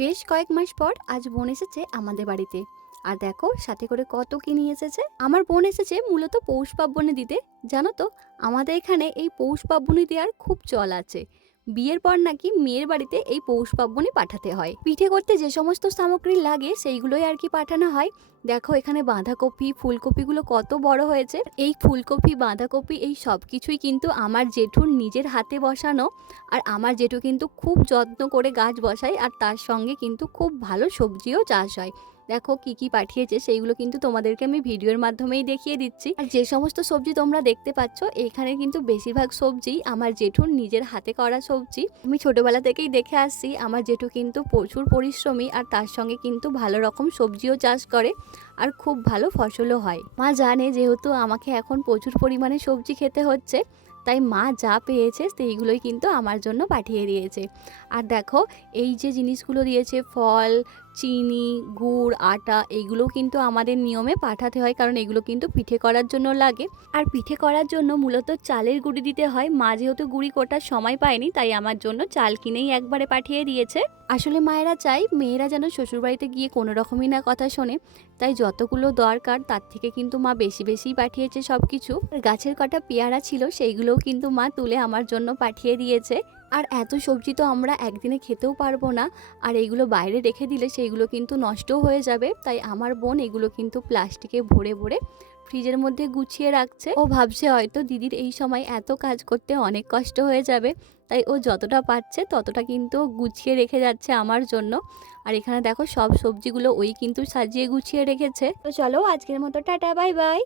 বেশ কয়েক মাস পর আজ বোন এসেছে আমাদের বাড়িতে। আর দেখো সাথে করে কত কি নিয়ে এসেছে। আমার বোন এসেছে মূলত পৌষ পার্বণে দিতে। জানো তো, আমাদের এখানে এই পৌষ পার্বণী দেওয়ার খুব চল আছে। বিয়ের পর নাকি মেয়ের বাড়িতে এই পৌষ পার্বণী পাঠাতে হয়। পিঠে করতে যে সমস্ত সামগ্রী লাগে সেইগুলোই আর কি পাঠানো হয়। দেখো এখানে বাঁধাকপি ফুলকপিগুলো কত বড় হয়েছে। এই ফুলকপি বাঁধাকপি এই সব কিছুই কিন্তু আমার জেঠুর নিজের হাতে বসানো। আর আমার জেঠু কিন্তু খুব যত্ন করে গাছ বসায়, আর তার সঙ্গে কিন্তু খুব ভালো সবজিও চাষ হয়। দেখো কি কি পাঠিয়েছে সেইগুলো কিন্তু তোমাদেরকে আমি ভিডিওর মাধ্যমেই দেখিয়ে দিচ্ছি। আর যে সমস্ত সবজি তোমরা দেখতে পাচ্ছ এখানে কিন্তু বেশিরভাগ সবজি আমার জেঠুর নিজের হাতে করা সবজি। আমি ছোটবেলা থেকেই দেখে আসছি আমার জেঠু কিন্তু প্রচুর পরিশ্রমী, আর তার সঙ্গে কিন্তু ভালো রকম সবজিও চাষ করে আর খুব ভালো ফসলও হয়। মা জানে যেহেতু আমাকে এখন প্রচুর পরিমাণে সবজি খেতে হচ্ছে, তাই মা যা পেয়েছে সেইগুলোই কিন্তু আমার জন্য পাঠিয়ে দিয়েছে। আর দেখো এই যে জিনিসগুলো দিয়েছে, ফল, চিনি, গুড়, আটা, এইগুলোও কিন্তু আমাদের নিয়মে পাঠাতে হয়, কারণ এগুলো কিন্তু পিঠে করার জন্য লাগে। আর পিঠে করার জন্য মূলত চালের গুঁড়ি দিতে হয়। মা যেহেতু গুঁড়ি কোটার সময় পায়নি, তাই আমার জন্য চাল কিনেই একবারে পাঠিয়ে দিয়েছে। আসলে মায়েরা চাই মেয়েরা যেন শ্বশুরবাড়িতে গিয়ে কোনো রকমই না কথা শোনে, তাই যতগুলো দরকার তার থেকে কিন্তু মা বেশি বেশিই পাঠিয়েছে সব কিছু। গাছের কটা পেয়ারা ছিল সেইগুলোও কিন্তু মা তুলে আমার জন্য পাঠিয়ে দিয়েছে। আর এত সবজি তো আমরা একদিনে খেতেও পারবো না, আর এইগুলো বাইরে রেখে দিলে সেইগুলো কিন্তু নষ্টও হয়ে যাবে। তাই আমার বোন এগুলো কিন্তু প্লাস্টিকে ভরে ভরে ফ্রিজের মধ্যে গুছিয়ে রাখছে। ও ভাবছে হয়তো দিদির এই সময় এত কাজ করতে অনেক কষ্ট হয়ে যাবে, তাই ও যতটা পারছে ততটা কিন্তু গুছিয়ে রেখে যাচ্ছে আমার জন্য। আর এখানে দেখো সব সবজিগুলো ওই কিন্তু সাজিয়ে গুছিয়ে রেখেছে। তো চলো আজকের মতো টাটা, বাই বাই।